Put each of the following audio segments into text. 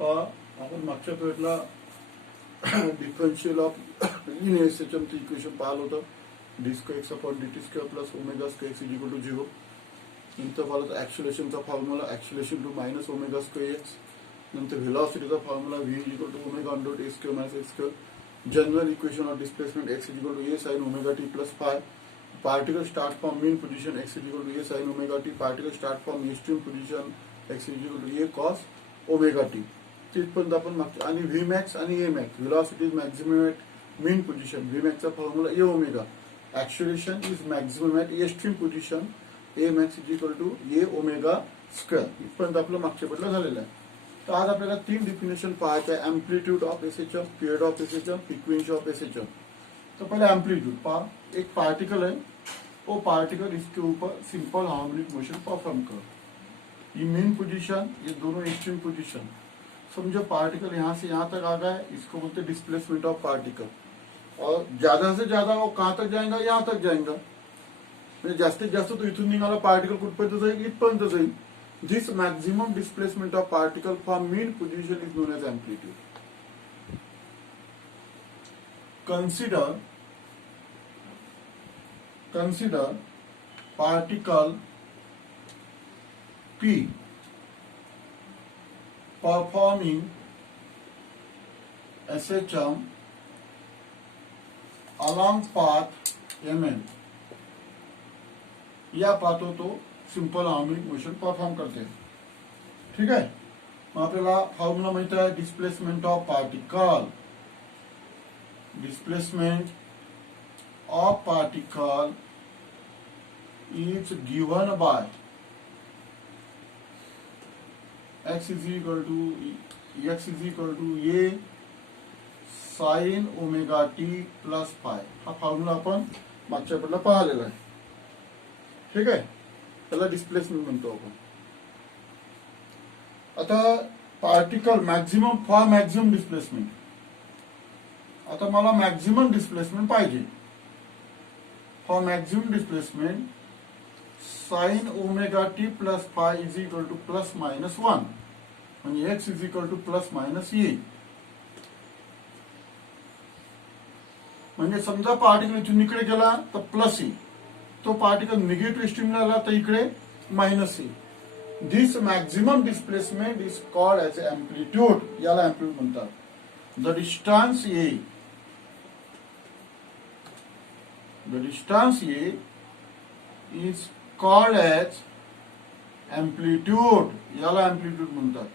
आपण मागच्या पिरियडला डिफरन्शियल ऑफ इन एसएचएम चं इक्वेशन पाहिलं होतं. D square X upon D T square plus omega square X is equal to 0. नंतर पाहिलं ऍक्सिलरेशनचा formula acceleration to minus omega square X. नंतर व्हेलॉसिटीचा formula V is equal to omega under A square minus X square. General equation of displacement X is equal to A sine omega T plus phi. Particle start from mean position x is equal to a sin omega t. Particle start from extreme position x is equal to a cos omega t. तिथपर्यंत आपण मागतो. आणि V max आणि A max velocity is maximum at mean position. V मॅक्सचा formula A omega. Acceleration is maximum at extreme position A max is equal to A omega square. इथपर्यंत आपलं मागच्या पडलं झालेलं आहे. तर आज आपल्याला 3 डिफिनेशन पाहायचं आहे. Amplitude of SHM, period of SHM, frequency of SHM. तो पहले एम्पलीट्यूड पा एक पार्टिकल है, वो पार्टिकल इसके ऊपर सिंपल हार्मोनिक मोशन परफॉर्म कर. ये मेन पोजीशन, ये दोनों एक्सट्रीम पोजीशन. समझो पार्टिकल यहाँ से यहाँ तक आ गया है, इसको बोलते हैं डिस्प्लेसमेंट ऑफ पार्टिकल. और ज्यादा से ज्यादा वो कहाँ तक जाएगा, यहाँ तक जाएगा. म्हणजे जास्तीत जास्त तो इथून निघाला पार्टिकल कुठपर्यंत जाईल, इथपर्यंत जाईल. This maximum displacement of particle from mean position is known as amplitude. Consider particle P performing SHM along path MN. या पाथवर तो सिंपल हार्मोनिक मोशन परफॉर्म करते. ठीक आहे. मग आपल्याला फॉर्म्युला माहित आहे displacement of particle. Displacement of particle is given by x is equal to a sin omega t plus phi. हा फॉर्म्युला आपण मागच्या पडला पाहिलेला आहे. ठीक आहे. त्याला डिस्प्लेसमेंट म्हणतो आपण. आता particle maximum for maximum displacement. आता मला मॅक्झिमम डिस्प्लेसमेंट पाहिजे. For maximum displacement sine omega T plus phi is equal to plus minus 1. म्हणजे X is equal to plus minus A. म्हणजे समजा पार्टिकल इथून इकडे गेला तर प्लस ए, तो पार्टिकल निगेटिव्ह स्ट्रीमला आला तर इकडे minus A. This maximum displacement is called as amplitude. याला एम्प्लिट्यूड म्हणतात. The distance A is called as amplitude. याला amplitude म्हणतात.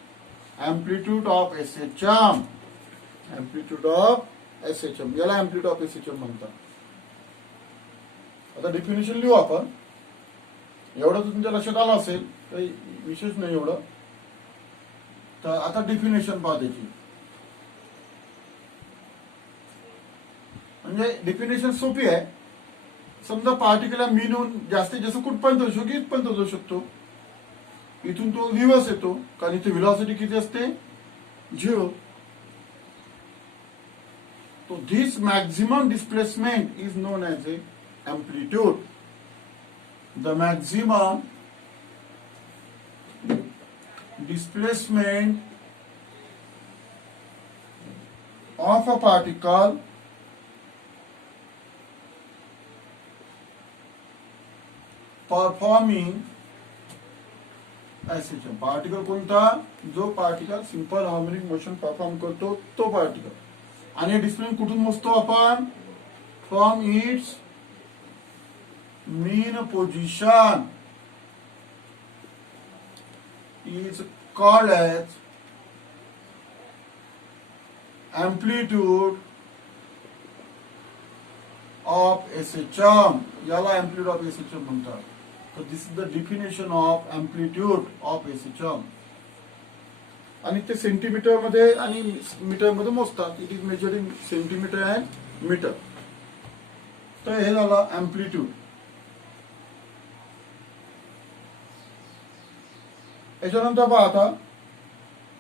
Amplitude of SHM. Amplitude of SHM. याला amplitude of SHM म्हणतात. आता डेफिनेशन लिहू आपण. एवढं तर तुमच्या लक्षात आलं असेल, काही विशेष नाही एवढं. तर आता डेफिनेशन पहा त्याची. म्हणजे डेफिनेशन सोपी आहे. समजा पार्टिकल मीन होऊन जास्तीत जास्त कुठपर्यंत जाऊ शकतो, इथपर्यंत जाऊ शकतो. इथून तो रिव्हर्स येतो, कारण इथे व्हेलॉसिटी किती असते, 0. तो this maximum displacement is known as a amplitude. The maximum displacement of a particle performing SHM. Particle कोणता, जो particle simple harmonic motion perform करतो तो पार्टिकल. आणि डिस्प्लेसमेंट कुठून मोजतो आपण, from its mean position is called as amplitude of SHM. याला amplitude of SHM म्हणतात. तर this is the definition of amplitude of SHM. आणि ते सेंटीमीटर मध्ये आणि मीटर मध्ये मोजतात. It is measured in centimetre and metre. तर हे झालं एम्प्लिट्यूड. याच्यानंतर पहा आता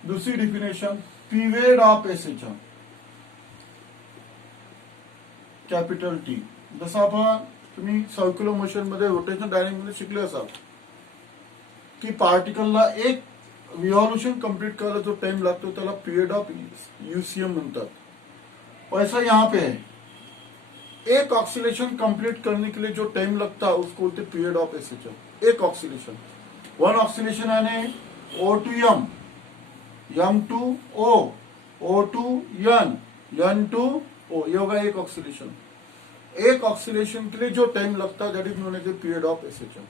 दुसरी definition, period of SHM. Capital T. जसं आपण तुम्ही सर्क्युलर मोशन मध्ये रोटेशन डायनेमिक्स मध्ये शिकले असाल की पार्टिकलला एक रिव्हॉल्युशन कंप्लीट करायला जो टाइम लागतो त्याला पीरियड ऑफ यूसीएम म्हणतात। वैसा यहाँ पे है, एक ऑक्सीलेशन कंप्लीट करने के लिए जो टाइम लगता है उसको बोलते पीरियड ऑफ एसएचएम। एक ऑक्सीलेशन, वन ऑक्सीलेशन यानी O to M, M to O, O to N, N to O, ये होगा एक ऑक्सीलेशन। एक ऑक्सीलेशन के लिए जो टाइम लगता है that is known as a period of SHM.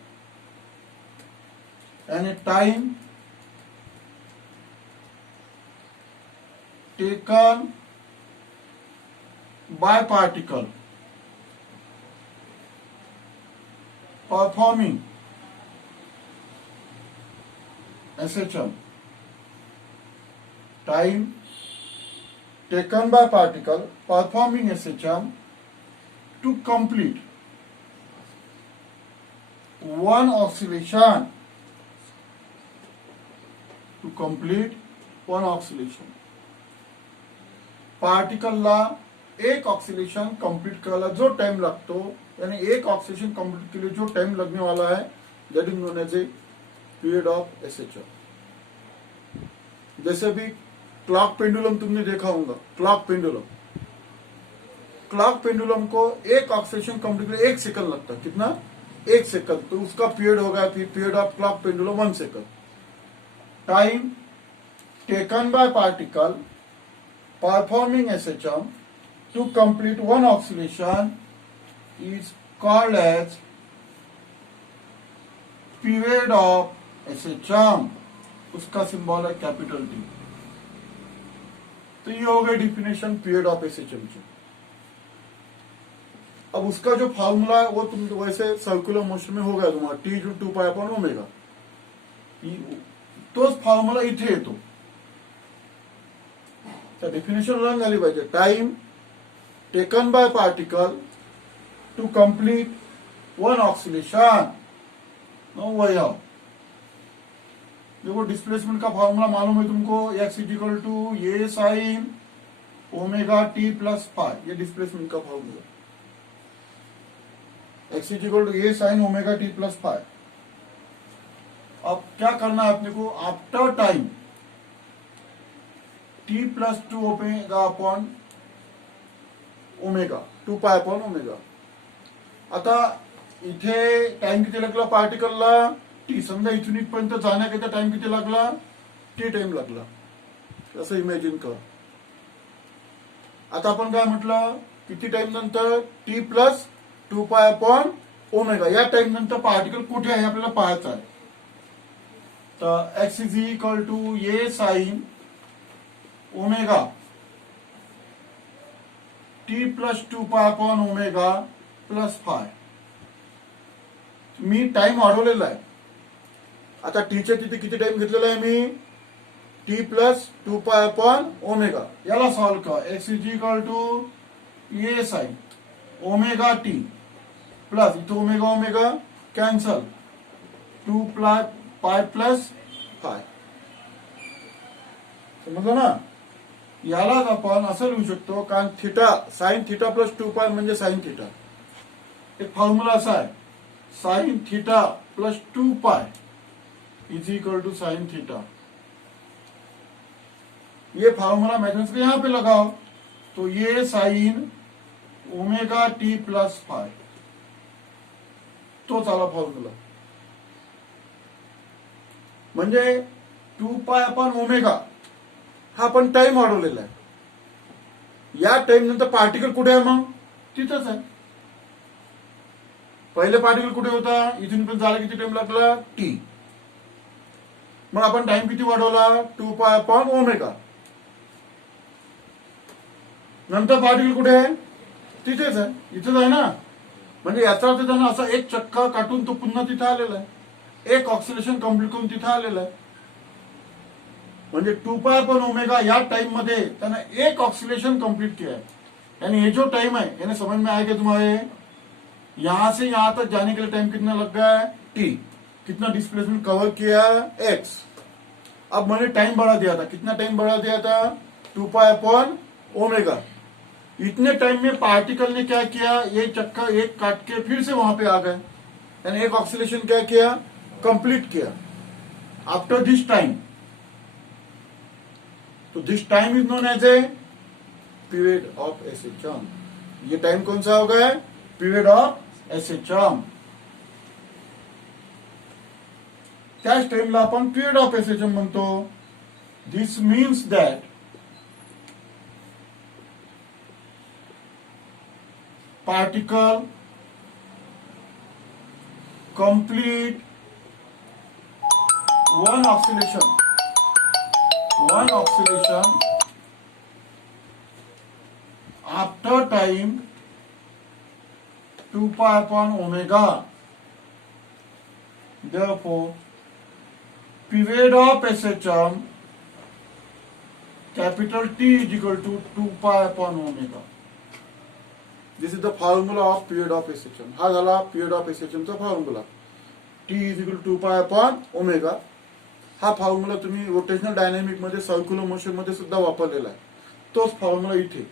यानी time taken by particle performing SHM, time taken by particle performing SHM to complete one oscillation, to complete one oscillation। पार्टिकलला एक oscillation complete करायला जो time लगतो, यानी एक oscillation complete के लिए जो time लगने वाला है that is known as a period of SHM. जैसे भी क्लॉक पेंडुलम तुमने देखा होगा, क्लॉक पेंडुलम को एक ऑक्सीलेशन कंप्लीट के लिए 1 सेकंड लगता है। कितना? 1 सेकंड। तो उसका पीरियड होगा फिर period of clock pendulum 1 second. Time taken by particle performing SHM to complete one oscillation is called as period of SHM। उसका सिंबल है कैपिटल T। तो ये हो गई डिफिनेशन पीरियड ऑफ एसएचएम की। अब उसका जो फॉर्मूला है वो तुम वैसे सर्कुलर मोशन में हो गया तुम्हारा T/2π/ω। तोच फॉर्म्युला इथे येतो। डेफिनेशन लर्न झाली पाहिजे। Time taken by particle to complete one oscillation, no वह देखो डिस्प्लेसमेंट का फॉर्मूला मालूम है तुमको, x इक्वल टू ये sine omega T plus five, ये डिस्प्लेसमेंट का फॉर्मूला। x इक्वल टू ये sine omega T plus five. अब क्या करना है अपने को, after time t plus 2 omega upon omega 2π upon omega. आता इथे टाइम किती लागला पार्टिकलला? टी। समजा इथून इथपर्यंत जाण्याकरिता टाइम किती लागला? टी टाइम लागला, असं इमॅजिन कर। आता आपण काय म्हटलं, किती टाइम नंतर? T plus 2π upon omega. या टाइम नंतर पार्टिकल कुठे आहे आपल्याला पाहायचं आहे। तर x इज इक्वल टू ये sine omega T plus 2π upon omega plus 5। मी टाइम वाढवलेला आहे। आता टीच्या तिथे किती टाइम घेतलेला आहे मी? T plus 2π upon omega. याला सॉल्व कर। एक्स इज इक्वल टू ये साइन ओमेगा टी प्लस इथे ओमेगा ओमेगा कॅन्सल 2π प्लस 5। समजलं ना? यालाच आपण असं लिहू शकतो, कारण थिटा साइन थिटा प्लस 2π म्हणजे साइन थिटा। एक फॉर्मूला असा आहे, sine theta plus 2π is equal to sine theta. ये फॉर्मूला मैथमेटिक्स में यहां पे लगाओ, तो ये साइन ओमेगा टी प्लस 5 तोच आला फॉर्म्युला। म्हणजे 2π अपॉन ओमेगा हा पण टाइम वाढवलेला आहे। या टाइम नंतर पार्टिकल कुठे आहे? मग तिथंच आहे। पहिले पार्टिकल कुठे होता? इथून पण जायला किती टाइम लागला? टी। मग आपण टाइम किती वाढवला? 2π अपॉन ओमेगा। नंतर पार्टिकल कुठे आहे? तिथेच आहे, इथेच आहे ना। म्हणजे याचा अर्थ त्यांना असा एक चक्का काटून तो पुन्हा तिथे आलेला आहे, एक ऑक्सिलेशन कंप्लीट करून तिथे आलेला आहे। म्हणजे 2π अपॉन ओमेगा या टाइम मध्ये त्याने एक ऑक्सिलेशन कंप्लीट किया है। यानी ये जो टाइम है, यानी समझ में आएगा तुम्हारे, यहां से यहां तक जाने के लिए टाइम कितना लग गया है? टी। कितना डिस्प्लेसमेंट कवर किया? एक्स। अब मैंने टाइम बढ़ा दिया था, कितना टाइम बढ़ा दिया था? 2π अपॉन ओमेगा। इतने टाइम में पार्टिकल ने क्या किया? ये चक्का एक काट के फिर से वहां पे आ गए, यानी एक ऑक्सीलेशन क्या किया? कंप्लीट किया। आफ्टर दिस टाइम तो this time is known as a period of SHM. ये टाइम कौन सा होगा? Period of SHM. त्याच टाइमला आपण पीरियड ऑफ एसएचएम म्हणतो. This means that particle complete one oscillation after time 2 pi upon omega. Therefore, period of SHM capital T is equal to 2 pi upon omega. This is the formula of period of SHM. हा झाला period of SHM चा formula. T is equal to 2 pi upon omega. हा formula तुम्ही rotational dynamic मध्ये circular motion मध्ये सुद्धा वापरलेला आहे. तोच फॉर्म्युला इथे.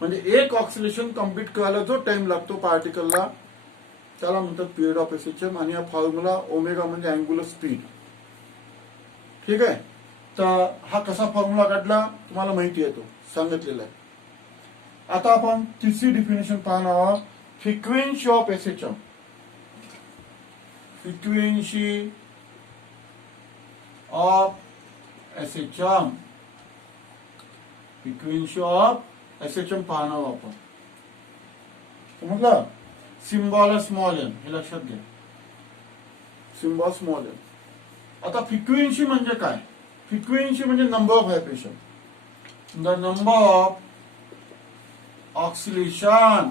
म्हणजे एक ऑक्सिलेशन कंप्लीट करायला जो टाइम लागतो पार्टिकलला त्याला म्हणतात पिरियड ऑफ एसएचएम. आणि हा फॉर्म्युला ओमेगा म्हणजे अँग्युलर स्पीड. ठीक आहे. तर हा कसा फॉर्म्युला काढला तुम्हाला माहिती आहे, तो सांगितलेला आहे. आता आपण तिसरी डिफिनेशन पाहणार आहोत. Frequency of SHM. Frequency of SHM. Frequency of SHM पाहणार आहोत आपण. समजलं? सिम्बॉल स्मॉल एम हे लक्षात घ्या. Symbol small M. आता फ्रिक्वेन्सी म्हणजे काय? फ्रिक्वेन्सी म्हणजे number of vibration. The number of oscillation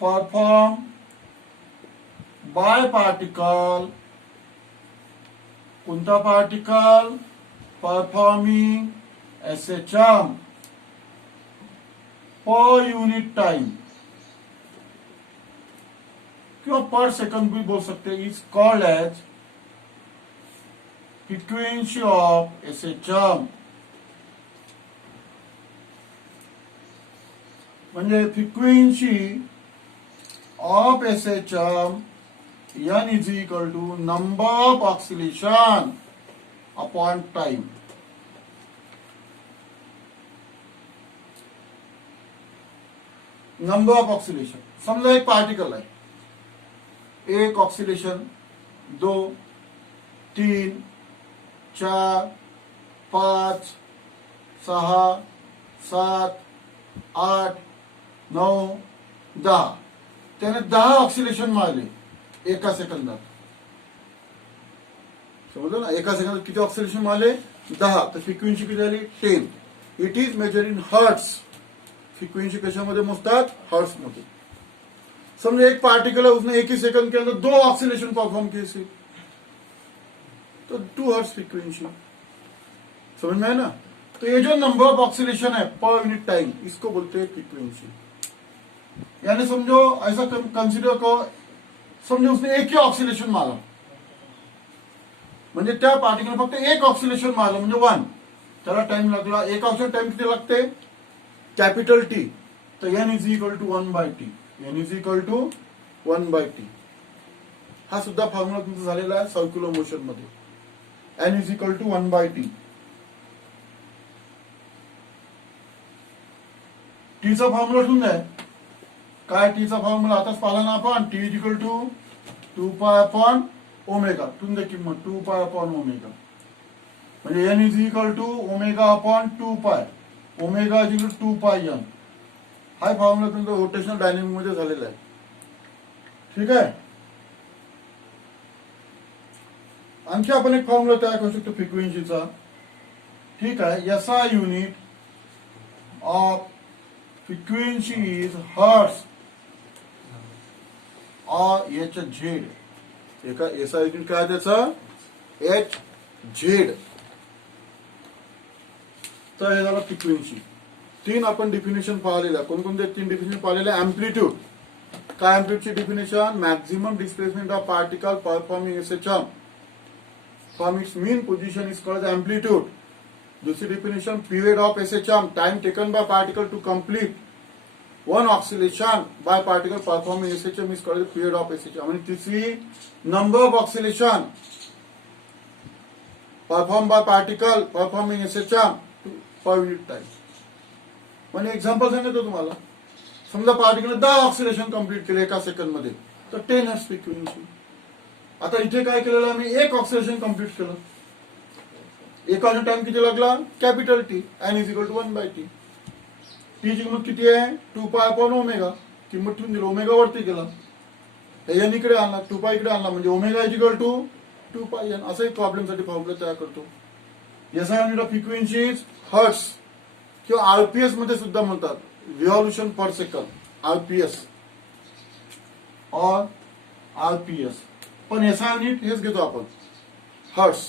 performed by particle. कोणता particle? Performing SHM per unit time किंवा पर सेकंड भी बोल सकते. Is called as frequency of SHM. म्हणजे frequency of SHM n is equal to number of oscillation upon time. Number of oscillation. समजा एक particle आहे. एक ऑक्सिलेशन, 2, 3, 4, 5, 6, 7, 8, 9, 10. त्याने 10 ऑक्सिलेशन मारले एका सेकंदात. समजलं ना? एका सेकंदात किती ऑक्सिलेशन मारले? 10. तर फ्रिक्वेन्सी किती झाली? 10. It is measure in hertz. Frequency कशामध्ये मोजतात? हर्ट्स मध्ये. समझे एक पार्टिकल है, उसने एक ही सेकंड के अंदर 2 ऑक्सिलेशन परफॉर्म किए, तो 2 हर्ट्ज फ्रीक्वेंसी. समझ में है ना? तो ये जो नंबर ऑफ ऑक्सिलेशन है पर यूनिट टाइम, इसको बोलते हैं फ्रीक्वेंसी. यानी समझो ऐसा कंसिडर करो, समझो उसने एक ही ऑक्सिलेशन मारा, म्हणजे त्या पार्टिकल फक्त एक ऑक्सिलेशन मारलं म्हणजे 1, त्याला टाइम लागला. एक ऑक्सिलेशन टाइम किती लागते? Capital T. तर N is equal to 1/t. N is equal to 1/t. हा सुद्धा फॉर्म्युला तुमचा झालेला आहे सर्क्युलर मोशन मध्ये. N is equal to 1/t. टीचा फॉर्म्युला ठेवून द्या. काय टीचा फॉर्म्युला आताच पाहिला ना आपण? T is equal to 2π/ω. ठेवून द्या किंमत 2π/ω. म्हणजे N is equal to ω/2π. Omega is equal to 2πn. हा फॉर्म्युला तुमचा रोटेशनल डायनामिक मध्ये झालेला आहे. ठीक आहे. आणखी आपण एक फॉर्म्युला तयार करू शकतो फ्रिक्वेन्सीचा. ठीक आहे. याचा unit of frequency is hertz और HZ. एका याचा युनिट काय त्याचा? HZ. तर हे झालं फ्रिक्वेन्सी. 3 आपण डिफिनेशन पाहिलेल्या. कोणकोणते 3 डिफिनेशन पाहिलेल्या? एम्प्लिट्यूड. काय एम्प्लिट्यूडची definition? Maximum displacement of particle performing SHM from its mean position is called amplitude. दूसरी definition period of SHM, time taken by particle to complete one oscillation by particle performing SHM is called period of SHM. आणि तिसरी number of oscillation perform by particle performing SHM per unit time. पण example सांगितलं तुम्हाला. समजा particle 10 oxidation complete केले एका second मध्ये तर 10 हर्ट्ज फ्रिक्वेन्सी. आता इथे काय केलेलं आहे मी, एक ऑक्सिडेशन कंप्लीट केलं. एका टाइम किती लागला, capital T n is equal to 1/T. T ची किंमत किती आहे, 2π/ω. किंमत ठेवून दिली, ओमेगा वरती गेला, n इकडे आणला, 2π इकडे आणला, म्हणजे omega is equal to 2πn. असं एक प्रॉब्लेम साठी फॉर्म्युला तयार करतो. याचा unit of frequency is hertz किंवा आरपीएस मध्ये सुद्धा म्हणतात, रिव्हॉल्युशन पर सेकंड, आरपीएस और आरपीएस. पण याचा युनिट हेच घेतो आपण, हर्ट्स.